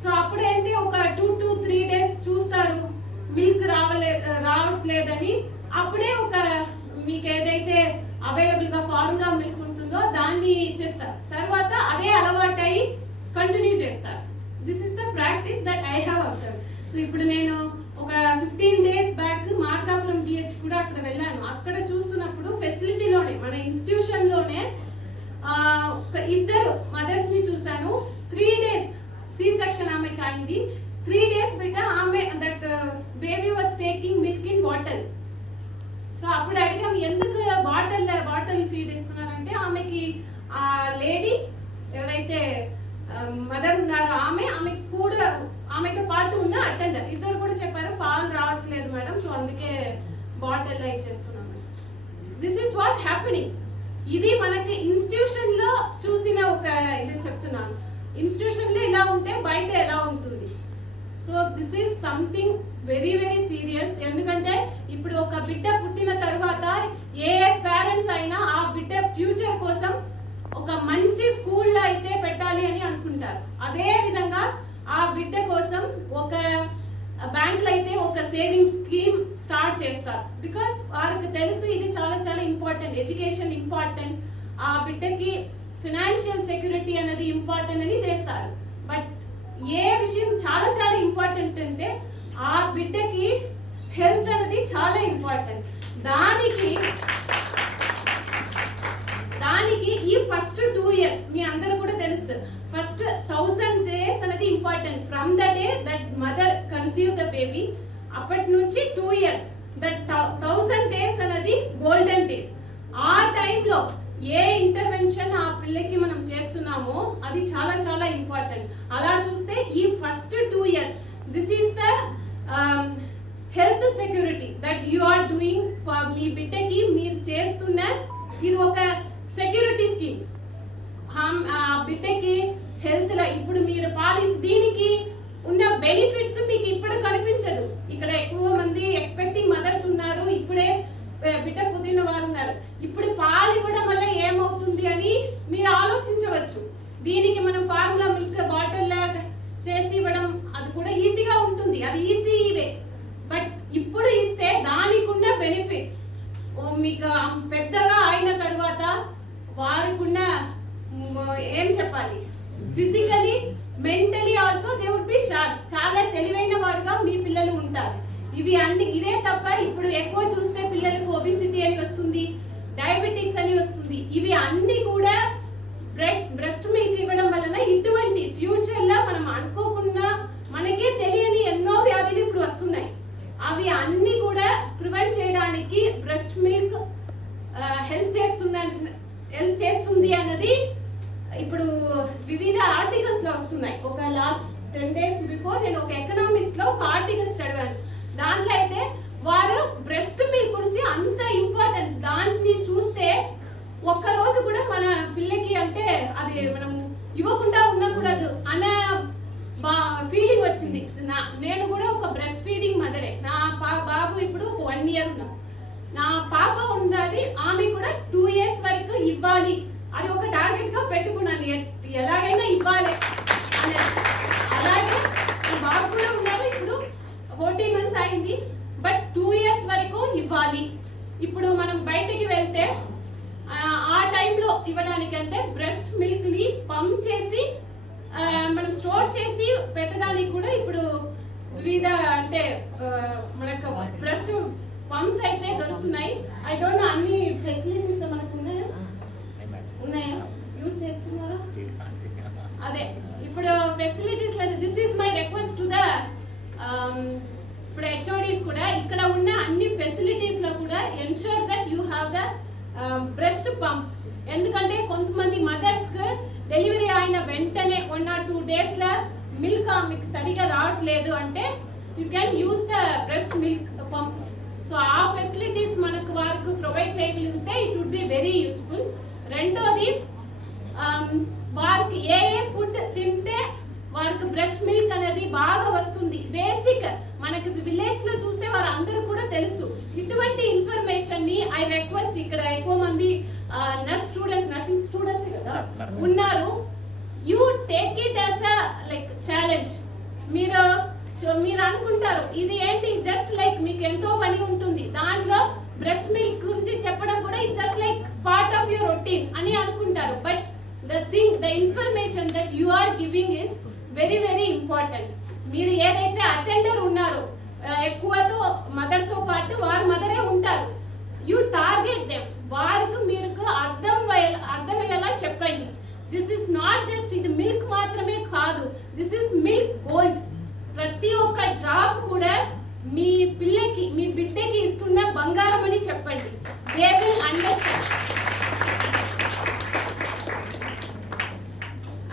So అప్పుడేంటి ఒక 2 to 3 days చూస్తారు మిల్క్ రావట్లేదని, అప్పుడే ఒక మీకు ఏదైతే అవైలబుల్ గా ఫార్ములా మిల్క్ ఉంటుందో దాన్ని ఇచ్చేస్తారు. తర్వాత అదే అలవాటై కంటిన్యూ చేస్తారు. This is the practice that I have observe. So ఇప్పుడు నేను ఒక 15 days బ్యాక్ మార్కాపురం జిహెచ్ కూడా అక్కడ వెళ్ళాను. అక్కడ చూస్తున్నప్పుడు ఫెసిలిటీలోనే మన ఇన్స్టిట్యూషన్ లోనే ఒక ఇద్దరు మదర్స్ ని చూశాను. 3 days సి సెక్షన్ ఆమెకి అయింది. 3 days బిడ్డ ఆమె that baby was taking milk in bottle. So అప్పుడు అడిగాము ఎందుకు బాటిల్ ఫీడ్ ఇస్తున్నారంటే ఆమెకి ఆ లేడీ ఎవరైతే మదర్ ఉన్నారో ఆమె కూడా ఆమెతో పాటు ఉన్న అటెండర్ ఇద్దరు కూడా చెప్పారు పాలు రావట్లేదు మేడం, సో అందుకే బాటిల్ ఇచ్చేస్తున్నాము. This is what happening. ఇది మనకి ఇన్స్టిట్యూషన్ లో చూసిన ఒక ఇది చెప్తున్నాను. ఇన్స్టిట్యూషన్ లో ఇలా ఉంటే బయట ఎలా ఉంటుంది. So this is something very very serious. ఎందుకంటే ఇప్పుడు ఒక బిడ్డ పుట్టిన తర్వాత ఏ పేరెంట్స్ అయినా ఆ బిడ్డ ఫ్యూచర్ కోసం ఒక మంచి స్కూల్లో అయితే పెట్టాలి అని అనుకుంటారు. అదే విధంగా ఆ బిడ్డ కోసం ఒక బ్యాంక్ లో అయితే ఒక సేవింగ్ స్కీమ్ స్టార్ట్ చేస్తారు. బికాస్ వారికి తెలుసు ఇది చాలా చాలా ఇంపార్టెంట్, ఎడ్యుకేషన్ ఇంపార్టెంట్, ఆ బిడ్డకి ఫినాన్షియల్ సెక్యూరిటీ అనేది ఇంపార్టెంట్ అని చేస్తారు. బట్ ఏ విషయం చాలా చాలా ఇంపార్టెంట్ అంటే ఆ బిడ్డకి హెల్త్ అనేది చాలా ఇంపార్టెంట్. దానికి ఈ ఫస్ట్ 2 years మీ అందరూ కూడా తెలుసు, ఫస్ట్ 1000 days అనేది important. From the day that mother conceive the baby అప్పటి నుంచి 2 years దట్ 1000 days అనేది గోల్డెన్ డేస్. ఆ టైంలో ఏ ఇంటర్వెన్షన్ ఆ పిల్లకి మనం చేస్తున్నామో అది చాలా చాలా ఇంపార్టెంట్. అలా చూస్తే ఈ first 2 years this is the health security that you are doing for మీ బిడ్డకి మీరు చేస్తున్న ఇది ఒక సెక్యూరిటీ స్కీమ్. ఆ బిడ్డకి హెల్త్ లో ఇప్పుడు మీరు దీనికి ఉన్న బెనిఫిట్స్ మీకు ఇప్పుడు కనిపించదు. ఇక్కడ ఎక్కువ మంది ఎక్స్పెక్టింగ్ మదర్స్ ఉన్నారు, ఇప్పుడే బిడ్డ పుట్టిన వారు ఉన్నారు. ఇప్పుడు పాలు కూడా మళ్ళీ ఏమవుతుంది అని మీరు ఆలోచించవచ్చు. దీనికి మనం ఫార్ములా మిల్క్ బాటిల్ చేసి ఇవ్వడం అది కూడా ఈజీగా ఉంటుంది, అది ఈజీ వే. బట్ ఇప్పుడు ఇస్తే దానికి ఉన్న బెనిఫిట్స్ మీకు పెద్దగా అయిన తర్వాత వారికి ఉన్న ఏం చెప్పాలి, physically mentally also they would be sharp. చాలా తెలివైన వాడుగా మీ పిల్లలు ఉంటారు. ఇవి అన్ని ఇదే తప్ప ఇప్పుడు ఎక్కువ చూస్తే పిల్లలకు ఒబిసిటీ అని వస్తుంది, డయాబెటిక్స్ అని వస్తుంది. ఇవి అన్ని కూడా బ్రెస్ట్ మిల్క్ ఇవ్వడం వలన ఇటువంటి ఫ్యూచర్ లో మనం అనుకోకుండా మనకే తెలియని ఎన్నో వ్యాధులు ఇప్పుడు వస్తున్నాయి. అవి అన్ని కూడా ప్రివెంట్ చేయడానికి బ్రెస్ట్ మిల్క్ హెల్ప్ చేస్తుంది అన్నది ఇప్పుడు వివిధ ఆర్టికల్స్ లో వస్తున్నాయి. ఒక లాస్ట్ 10 days బిఫోర్ నేను ఒక ఎకనామిక్స్ లో ఒక ఆర్టికల్స్ చదివాను. దాంట్లో అయితే వారు బ్రెస్ట్ మిల్క్ గురించి అంత ఇంపార్టెన్స్ దాన్ని చూస్తే ఒక్క రోజు కూడా మన పిల్లకి అంటే అది మనం ఇవ్వకుండా ఉండకూడదు అనే ఫీలింగ్ వచ్చింది. నేను కూడా ఒక బ్రెస్ట్ ఫీడింగ్ మదరే. నా బాబు ఇప్పుడు 1 year ఉన్నాడు. నా పాప ఉన్నది, ఆమె కూడా 2 years వరకు ఇవ్వాలి అది ఒక టార్గెట్ గా పెట్టుకున్నాను, ఎలాగైనా ఇవ్వాలి అని. అలాగే బాబు కూడా ఉన్నారు, ఇప్పుడు 14 months అయింది. బట్ 2 years వరకు ఇవ్వాలి. ఇప్పుడు మనం బయటికి వెళ్తే ఆ టైంలో ఇవ్వడానికంటే బ్రెస్ట్ మిల్క్ ని పంప్ చేసి మనం స్టోర్ చేసి పెట్టడానికి కూడా ఇప్పుడు వివిధ అంటే మనకు బ్రెస్ట్ పంప్స్ అయితే దొరుకుతున్నాయి. ఐ డోంట్ నో అన్ని ఫెసిలిటీస్ మనకు ఉన్నాయా యూజ్ చేస్తున్నారా? అదే ఇప్పుడు ఫెసిలిటీస్ లేదు. This is my request to the ఇప్పుడు హెచ్ఓడీస్ కూడా ఇక్కడ ఉన్న అన్ని ఫెసిలిటీస్ లో కూడా ensure that you have the breast pump. ఎందుకంటే కొంతమంది మదర్స్ డెలివరీ అయిన వెంటనే 1 or 2 days లో మిల్క్ మీకు సరిగా రావట్లేదు అంటే you can use the breast milk pump. So ఆ ఫెసిలిటీస్ మనకు వారికి ప్రొవైడ్ చేయగలిగితే it would be very useful. రెండోది వారికి ఏ ఫుడ్ తింటే వారికి బ్రెస్ట్ మిల్క్ అనేది బాగా వస్తుంది. బేసిక్ మనకి విలేజ్ లో చూస్తే వారు అందరూ కూడా తెలుసు. ఇటువంటి ఇన్ఫర్మేషన్ ని ఐ రిక్వెస్ట్, ఇక్కడ ఎక్కువ మంది నర్సింగ్ స్టూడెంట్స్ కదా ఉన్నారు, you take it as a like challenge. మీరు అనుకుంటారు ఇది ఏంటి జస్ట్ లైక్ మీకు ఎంతో పని ఉంటుంది, దాంట్లో బ్రెస్ట్ మిల్క్ గురించి చెప్పడం కూడా it just like part of your routine అని అనుకుంటారు. But the information that you are giving is very very important. మీరు ఏదైతే అటెండర్ ఉన్నారో ఎక్కువతో మదర్తో పాటు వారి మదరే ఉంటారు, యూ టార్గెట్ దెమ్, వారికి మీరు అర్థమయ్యేలా చెప్పండి. దిస్ ఇస్ నాట్ జస్ట్ ఇది మిల్క్ మాత్రమే కాదు, దిస్ ఇస్ మిల్క్ గోల్డ్. ప్రతి ఒక్క డ్రాప్ కూడా మీ పిల్లకి మీ బిడ్డకి ఇస్తున్న బంగారం అని చెప్పండి. They will understand.